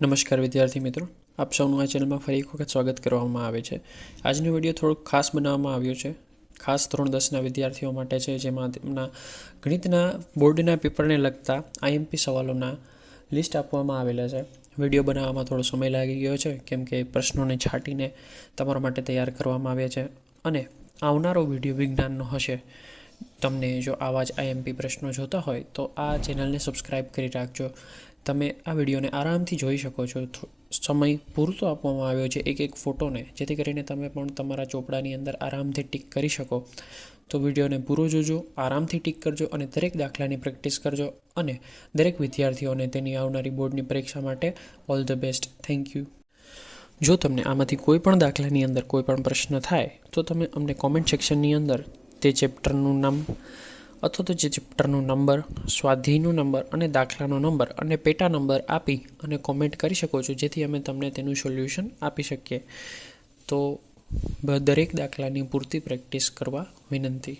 નમસ્કાર વિદ્યાર્થી મિત્રો, આપ સૌનું આ ચેનલમાં ફરી એક વખત સ્વાગત કરવામાં આવે છે। આજનો વિડીયો થોડોક ખાસ બનાવવામાં આવ્યો છે। ખાસ ધોરણ 10ના વિદ્યાર્થીઓ માટે છે, જેમાં તેમના ગણિતના બોર્ડના પેપરને લગતા આઈએમપી સવાલોના લિસ્ટ આપવામાં આવેલા છે। વિડીયો બનાવવામાં થોડો સમય લાગી ગયો છે, કેમ કે પ્રશ્નોને છાંટીને તમારા માટે તૈયાર કરવામાં આવ્યા છે અને આવનારો વિડીયો વિજ્ઞાનનો હશે। તમને જો આવા જ આઈએમપી પ્રશ્નો જોતા હોય તો આ ચેનલને સબસ્ક્રાઈબ કરી રાખજો। તમે આ વિડીયોને આરામથી જોઈ શકો છો। સમય પૂરતો આપવામાં આવ્યો છે એક ફોટોને, જેથી કરીને તમે પણ તમારા ચોપડાની અંદર આરામથી ટીક કરી શકો। તો વિડીયોને પૂરો જોજો, આરામથી ટીક કરજો અને દરેક દાખલાની પ્રેક્ટિસ કરજો અને દરેક વિદ્યાર્થીઓને તેની આવનારી બોર્ડની પરીક્ષા માટે all the best. Thank you. જો તમને આમાંથી કોઈ પણ દાખલાની અંદર કોઈ પણ પ્રશ્ન થાય તો તમે અમને કોમેન્ટ સેક્શનની અંદર તે ચેપ્ટરનું નામ અથવા તો જે ચેપ્ટરનો નંબર, સ્વાધ્યાયનો નંબર અને દાખલાનો નંબર અને પેટા નંબર આપી અને કોમેન્ટ કરી શકો છો, જેથી અમે તમને તેનું સોલ્યુશન આપી શકીએ। તો દરેક દાખલાની પૂરતી પ્રેક્ટિસ કરવા વિનંતી।